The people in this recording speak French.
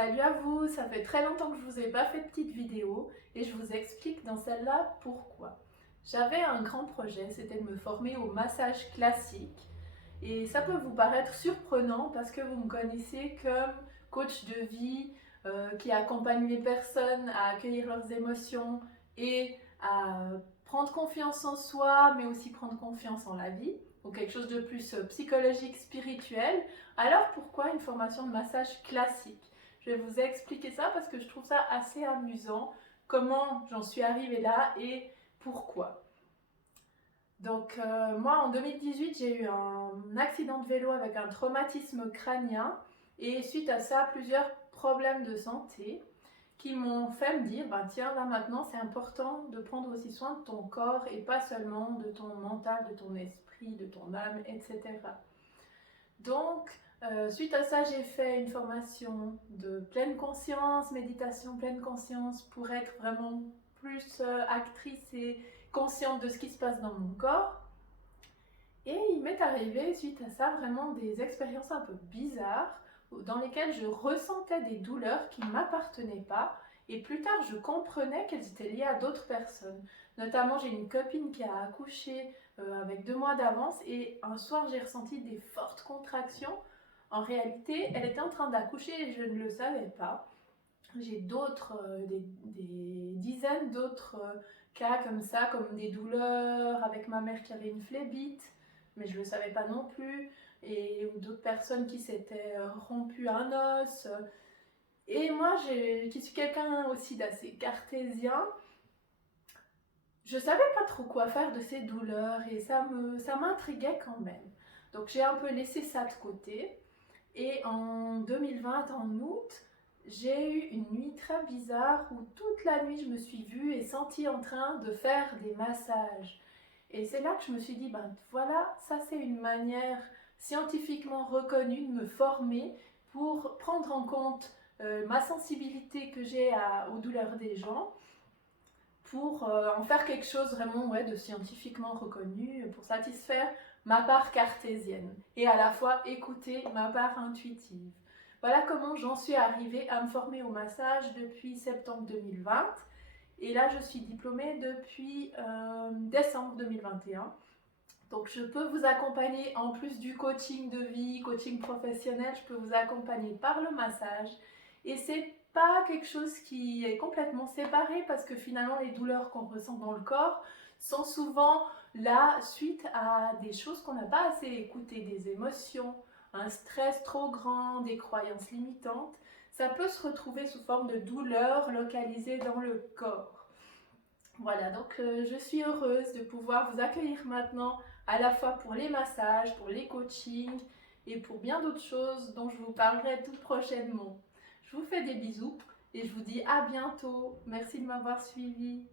Salut à vous, ça fait très longtemps que je vous ai pas fait de petite vidéo et je vous explique dans celle-là pourquoi. J'avais un grand projet, c'était de me former au massage classique et ça peut vous paraître surprenant parce que vous me connaissez comme coach de vie qui accompagne les personnes à accueillir leurs émotions et à prendre confiance en soi mais aussi prendre confiance en la vie ou quelque chose de plus psychologique, spirituel. Alors pourquoi une formation de massage classique? Je vais vous expliquer ça parce que je trouve ça assez amusant, comment j'en suis arrivée là et pourquoi. Donc moi en 2018 j'ai eu un accident de vélo avec un traumatisme crânien et suite à ça plusieurs problèmes de santé qui m'ont fait me dire bah tiens là maintenant c'est important de prendre aussi soin de ton corps et pas seulement de ton mental, de ton esprit, de ton âme, etc. Donc, suite à ça, j'ai fait une formation de pleine conscience, méditation pleine conscience, pour être vraiment plus actrice et consciente de ce qui se passe dans mon corps. Et il m'est arrivé, suite à ça, vraiment des expériences un peu bizarres, dans lesquelles je ressentais des douleurs qui ne m'appartenaient pas. Et plus tard, je comprenais qu'elles étaient liées à d'autres personnes. Notamment, j'ai une copine qui a accouché avec 2 mois d'avance et un soir, j'ai ressenti des fortes contractions. En réalité, elle était en train d'accoucher et je ne le savais pas. J'ai des dizaines d'autres cas comme ça, comme des douleurs avec ma mère qui avait une phlébite, mais je ne le savais pas non plus, et d'autres personnes qui s'étaient rompu un os. Et moi, qui suis quelqu'un aussi d'assez cartésien, je savais pas trop quoi faire de ces douleurs et ça m'intriguait quand même. Donc j'ai un peu laissé ça de côté. Et en 2020, en août, j'ai eu une nuit très bizarre où toute la nuit je me suis vue et sentie en train de faire des massages. Et c'est là que je me suis dit, ben voilà, ça c'est une manière scientifiquement reconnue de me former pour prendre en compte ma sensibilité que j'ai aux douleurs des gens, pour en faire quelque chose vraiment de scientifiquement reconnu, pour satisfaire ma part cartésienne et à la fois écouter ma part intuitive. Voilà comment j'en suis arrivée à me former au massage depuis septembre 2020. Et là, je suis diplômée depuis décembre 2021. Donc, je peux vous accompagner en plus du coaching de vie, coaching professionnel, je peux vous accompagner par le massage. Et c'est pas quelque chose qui est complètement séparé parce que finalement, les douleurs qu'on ressent dans le corps sont souvent là suite à des choses qu'on n'a pas assez écoutées, des émotions, un stress trop grand, des croyances limitantes. Ça peut se retrouver sous forme de douleurs localisées dans le corps. Voilà, donc je suis heureuse de pouvoir vous accueillir maintenant à la fois pour les massages, pour les coachings et pour bien d'autres choses dont je vous parlerai tout prochainement. Je vous fais des bisous et je vous dis à bientôt. Merci de m'avoir suivi.